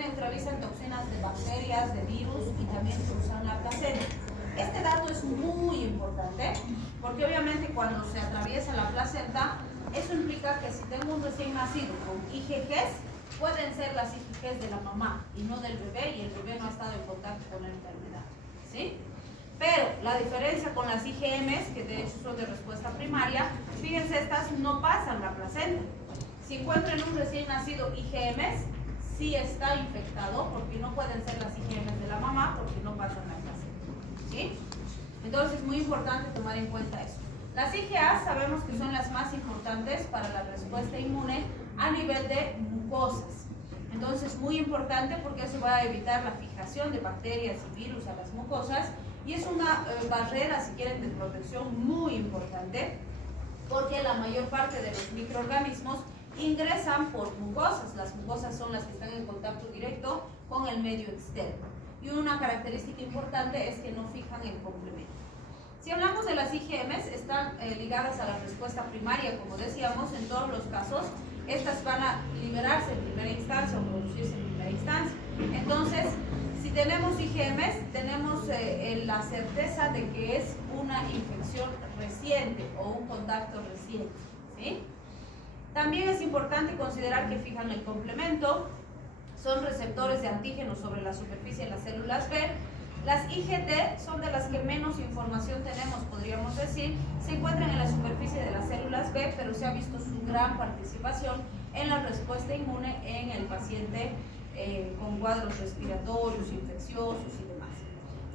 neutralizan toxinas de bacterias, de virus y también cruzan la placenta. Este dato es muy importante porque obviamente cuando se atraviesa la placenta, eso implica que si tengo un recién nacido con IgGs, pueden ser las IgGs de la mamá y no del bebé, y el bebé no ha estado en contacto con la enfermedad, ¿sí? Pero la diferencia con las IgMs, que de hecho son de respuesta primaria, fíjense, estas no pasan la placenta. Si encuentro en un recién nacido IgMs, sí está infectado, porque no pueden ser las IgMs de la mamá, porque no pasan la placenta, ¿sí? Entonces es muy importante tomar en cuenta eso. Las IgA sabemos que son las más importantes para la respuesta inmune a nivel de mucosas. Entonces muy importante porque eso va a evitar la fijación de bacterias y virus a las mucosas, y es una barrera, si quieren, de protección muy importante, porque la mayor parte de los microorganismos ingresan por mucosas. Las mucosas son las que están en contacto directo con el medio externo. Y una característica importante es que no fijan el complemento. Si hablamos de las IgMs, están ligadas a la respuesta primaria, como decíamos, en todos los casos. Estas van a liberarse en primera instancia o producirse en primera instancia. Entonces, si tenemos IgMs, tenemos la certeza de que es una infección reciente o un contacto reciente, ¿sí? También es importante considerar que fijan el complemento, son receptores de antígenos sobre la superficie de las células B. Las IgT son de las que menos información tenemos, podríamos decir, se encuentran en la superficie de las células B, pero se ha visto su gran participación en la respuesta inmune en el paciente con cuadros respiratorios, infecciosos y demás.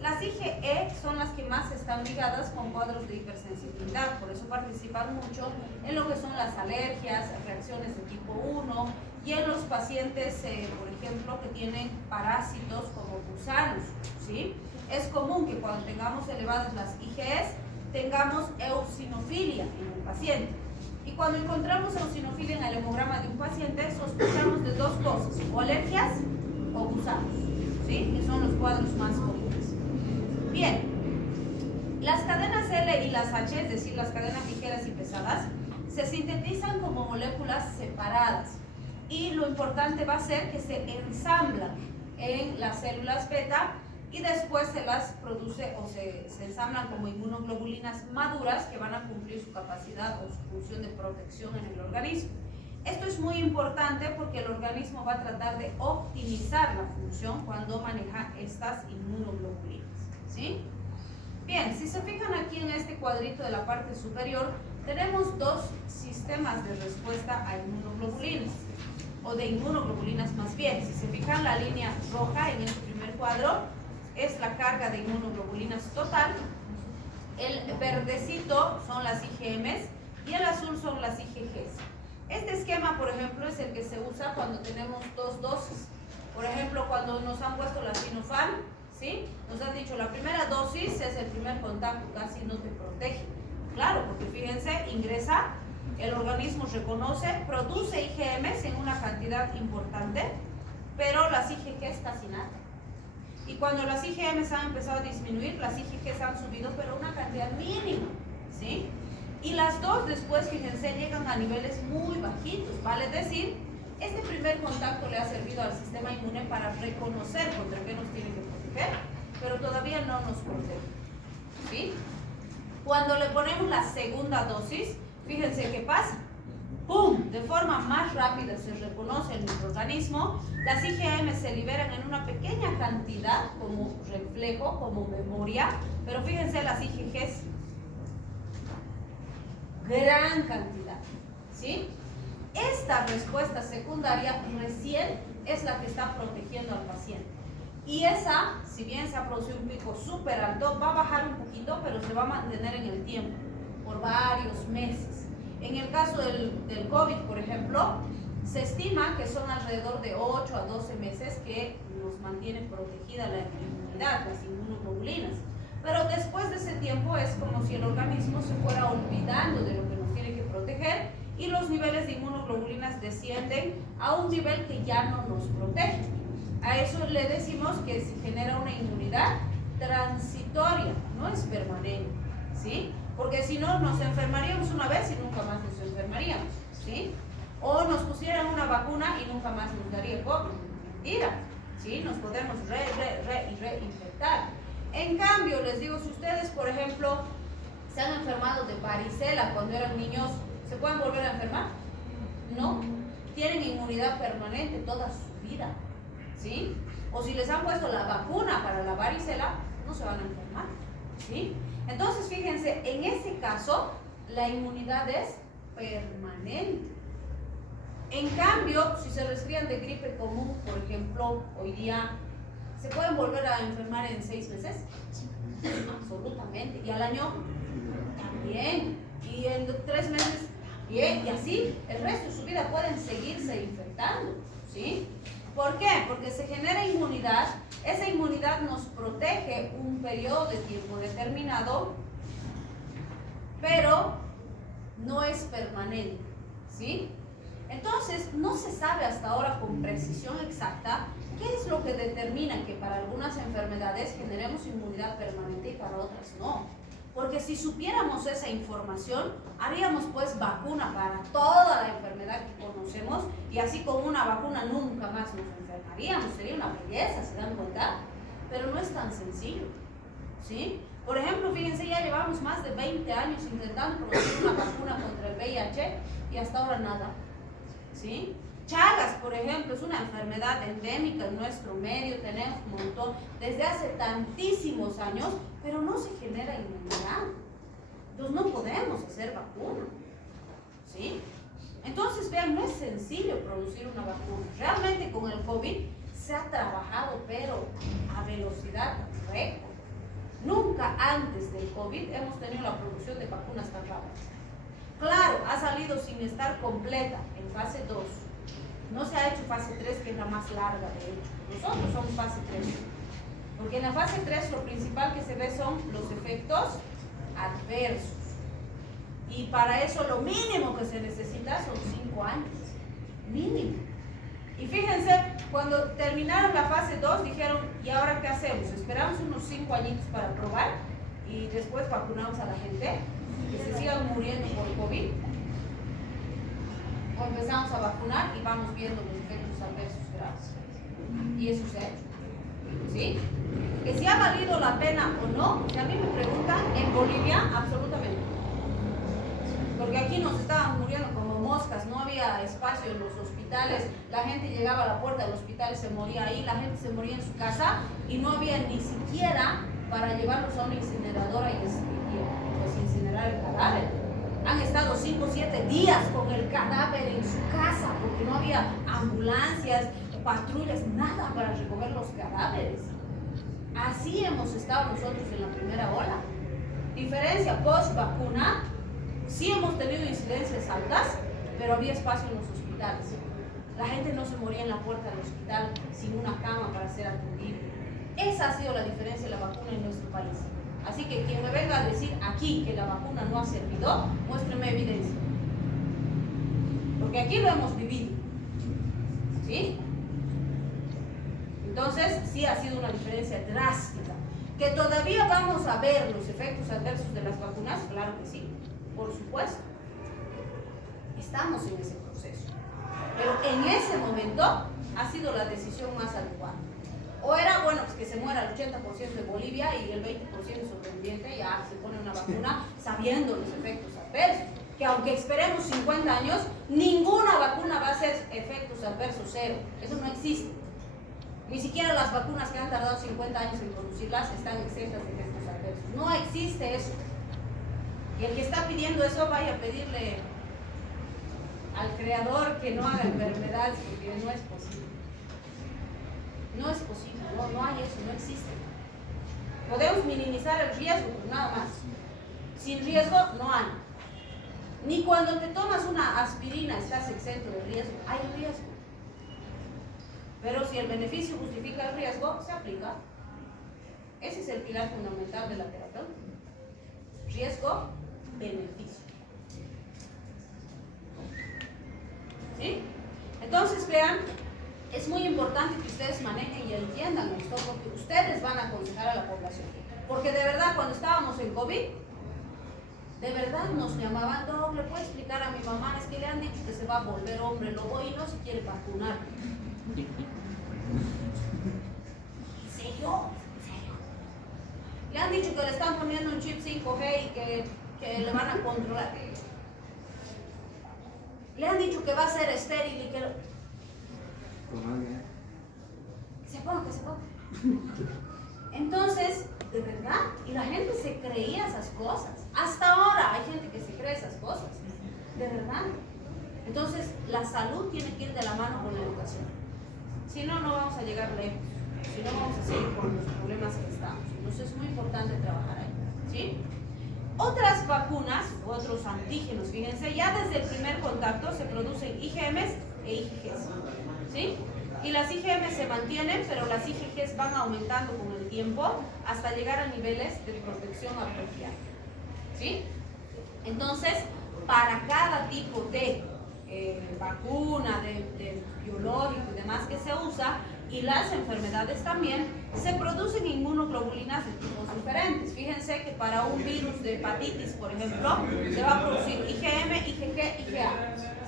Las IgE son las que más están ligadas con cuadros de hipersensibilidad, por eso participan mucho en lo que son las alergias, reacciones de tipo 1 y en los pacientes, por ejemplo, que tienen parásitos como gusanos, ¿sí? Es común que cuando tengamos elevadas las IgEs tengamos eosinofilia en el paciente. Y cuando encontramos eosinofilia en el hemograma de un paciente, sospechamos de dos cosas, o alergias o gusanos, ¿sí? Que son los cuadros más comunes. Bien, las cadenas L y las H, es decir, las cadenas ligeras y pesadas, se sintetizan como moléculas separadas. Y lo importante va a ser que se ensamblan en las células beta y después se las produce o se ensamblan como inmunoglobulinas maduras que van a cumplir su capacidad o su función de protección en el organismo. Esto es muy importante porque el organismo va a tratar de optimizar la función cuando maneja estas inmunoglobulinas, ¿sí? Bien, si se fijan aquí en este cuadrito de la parte superior, tenemos dos sistemas de respuesta a inmunoglobulinas, o de inmunoglobulinas más bien. Si se fijan, la línea roja en este primer cuadro es la carga de inmunoglobulinas total, el verdecito son las IgMs y el azul son las IgGs. Este esquema, por ejemplo, es el que se usa cuando tenemos dos dosis. Por ejemplo, cuando nos han puesto la Sinopharm, ¿sí? Nos han dicho la primera dosis es el primer contacto, casi no te protege. Claro, porque fíjense, ingresa, el organismo reconoce, produce IgMs en una cantidad importante, pero las IgGs casi nada. Y cuando las IgMs han empezado a disminuir, las IgGs han subido, pero una cantidad mínima, ¿sí? Y las dos después, fíjense, llegan a niveles muy bajitos, vale decir, este primer contacto le ha servido al sistema inmune para reconocer contra qué nos tiene que proteger, pero todavía no nos protege, ¿sí? Cuando le ponemos la segunda dosis, fíjense qué pasa. ¡Pum! De forma más rápida se reconoce el microorganismo, las IgM se liberan en una pequeña cantidad como reflejo, como memoria, pero fíjense las IgGs, gran cantidad, ¿sí? Esta respuesta secundaria recién es la que está protegiendo al paciente. Y esa, si bien se ha producido un pico súper alto, va a bajar un poquito, pero se va a mantener en el tiempo, por varios meses. En el caso del COVID, por ejemplo, se estima que son alrededor de 8 a 12 meses que nos mantiene protegida la inmunidad, las inmunoglobulinas. Pero después de ese tiempo es como si el organismo se fuera olvidando de lo que nos tiene que proteger y los niveles de inmunoglobulinas descienden a un nivel que ya no nos protege. A eso le decimos que se genera una inmunidad transitoria, no es permanente, ¿sí? Porque si no, nos enfermaríamos una vez y nunca más nos enfermaríamos, ¿sí? O nos pusieran una vacuna y nunca más nos daría COVID. Mentira. ¿sí? Nos podemos reinfectar. En cambio, les digo, si ustedes, por ejemplo, se han enfermado de varicela cuando eran niños, ¿se pueden volver a enfermar? No, tienen inmunidad permanente toda su vida, ¿sí? O si les han puesto la vacuna para la varicela, no se van a enfermar, ¿sí? Entonces, fíjense, en ese caso, la inmunidad es permanente. En cambio, si se resfrían de gripe común, por ejemplo, hoy día, ¿se pueden volver a enfermar en 6 meses? Absolutamente. ¿Y al año? También. ¿Y en 3 meses? Bien. Y así, el resto de su vida pueden seguirse infectando, ¿sí? ¿Por qué? Porque se genera inmunidad. Esa inmunidad nos protege un periodo de tiempo determinado, pero no es permanente, ¿sí? Entonces, no se sabe hasta ahora con precisión exacta qué es lo que determina que para algunas enfermedades generemos inmunidad permanente y para otras no. Porque si supiéramos esa información, haríamos pues vacuna para toda la enfermedad que conocemos y así con una vacuna nunca más nos enfermaríamos. Sería una belleza, ¿se dan cuenta? Pero no es tan sencillo, ¿sí? Por ejemplo, fíjense, ya llevamos más de 20 años intentando producir una vacuna contra el VIH y hasta ahora nada, ¿sí? Chagas, por ejemplo, es una enfermedad endémica en nuestro medio, tenemos un montón, desde hace tantísimos años, pero no se genera inmunidad. Entonces no podemos hacer vacuna, ¿sí? Entonces, vean, no es sencillo producir una vacuna. Realmente con el COVID se ha trabajado, pero a velocidad récord. Nunca antes del COVID hemos tenido la producción de vacunas tan rápida. Claro, ha salido sin estar completa en fase 2. No se ha hecho fase 3, que es la más larga de hecho. Nosotros somos fase 3. Porque en la fase 3 lo principal que se ve son los efectos adversos. Y para eso lo mínimo que se necesita son 5 años. Mínimo. Y fíjense, cuando terminaron la fase 2 dijeron, ¿y ahora qué hacemos? ¿Esperamos unos 5 añitos para probar y después vacunamos a la gente que se sigan muriendo por COVID? O empezamos a vacunar y vamos viendo los efectos adversos graves. Y eso se ha hecho, ¿sí? Que si ha valido la pena o no, si a mí me preguntan, en Bolivia, absolutamente. Porque aquí nos estaban muriendo como moscas, no había espacio en los hospitales, la gente llegaba a la puerta del hospital y se moría ahí, la gente se moría en su casa y no había ni siquiera para llevarlos a una incineradora y pues, incinerar el cadáver. Han estado 5 o 7 días con el cadáver en su casa porque no había ambulancias, patrullas, nada para recoger los cadáveres. Así hemos estado nosotros en la primera ola. Diferencia post-vacuna, sí hemos tenido incidencias altas, pero había espacio en los hospitales. La gente no se moría en la puerta del hospital sin una cama para ser atendido. Esa ha sido la diferencia de la vacuna en nuestro país. Así que quien me venga a decir aquí que la vacuna no ha servido, muéstreme evidencia. Porque aquí lo hemos vivido, ¿sí? Entonces, sí ha sido una diferencia drástica. ¿Que todavía vamos a ver los efectos adversos de las vacunas? Claro que sí, por supuesto. Estamos en ese proceso. Pero en ese momento ha sido la decisión más adecuada. O era, bueno, pues que se muera el 80% de Bolivia y el 20% sobreviviente, ya se pone una vacuna sabiendo los efectos adversos. Que aunque esperemos 50 años, ninguna vacuna va a hacer efectos adversos cero. Eso no existe. Ni siquiera las vacunas que han tardado 50 años en producirlas están exentas de efectos adversos. No existe eso. Y el que está pidiendo eso, vaya a pedirle al creador que no haga enfermedades, porque no es posible. No es posible, no hay eso, no existe. Podemos minimizar el riesgo, pero nada más. Sin riesgo no hay. Ni cuando te tomas una aspirina estás exento de riesgo, hay riesgo. Pero si el beneficio justifica el riesgo, se aplica. Ese es el pilar fundamental de la terapia. Riesgo, beneficio. ¿Sí? Entonces, vean, es muy importante que ustedes manejen y entiendan esto, porque ustedes van a aconsejar a la población. Porque de verdad, cuando estábamos en COVID, de verdad nos llamaban, no, le puedo explicar a mi mamá, es que le han dicho que se va a volver hombre lobo y no se quiere vacunar. que le están poniendo un chip 5G y que le van a controlar. Le han dicho que va a ser estéril y que se ponga. Entonces, de verdad, y la gente se creía esas cosas. Hasta ahora hay gente que se cree esas cosas. De verdad. Entonces, la salud tiene que ir de la mano con la educación. Si no, no vamos a llegar lejos. Si no, vamos a seguir con los problemas que estamos. Entonces, es muy importante trabajar ahí. ¿Sí? Otras vacunas, otros antígenos, fíjense, ya desde el primer contacto se producen IgMs e IgGs. ¿Sí? Y las IgM se mantienen, pero las IgGs van aumentando con el tiempo hasta llegar a niveles de protección apropiada. ¿Sí? Entonces, para cada tipo de vacuna, de biológico y demás que se usa, y las enfermedades también, se producen inmunoglobulinas de tipos diferentes. Fíjense que para un virus de hepatitis, por ejemplo, se va a producir IgM, IgG, IgA.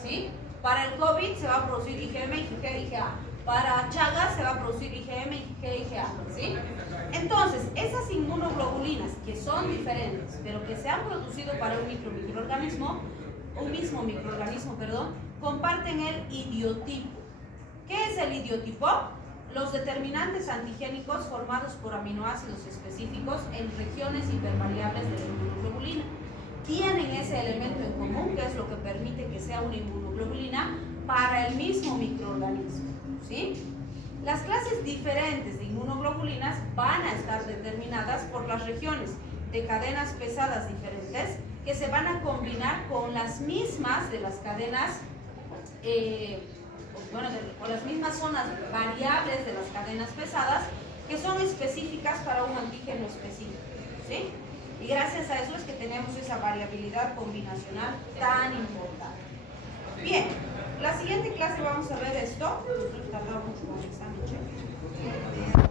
¿Sí? Para el COVID se va a producir IgM, IgG, IgA. Para Chagas se va a producir IgM, IgG, IgA. ¿Sí? Entonces, esas inmunoglobulinas que son diferentes, pero que se han producido para un mismo microorganismo, comparten el idiotipo. ¿Qué es el idiotipo? Los determinantes antigénicos formados por aminoácidos específicos en regiones hipervariables de la inmunoglobulina. Tienen ese elemento en común, que es lo que permite que sea una inmunoglobulina para el mismo microorganismo. ¿Sí? Las clases diferentes de inmunoglobulinas van a estar determinadas por las regiones de cadenas pesadas diferentes que se van a combinar con las mismas de las cadenas, con las mismas zonas variables de las cadenas pesadas que son específicas para un antígeno específico. ¿Sí? Y gracias a eso es que tenemos esa variabilidad combinacional tan importante. Bien, la siguiente clase vamos a ver esto. Nosotros tardamos con el examen.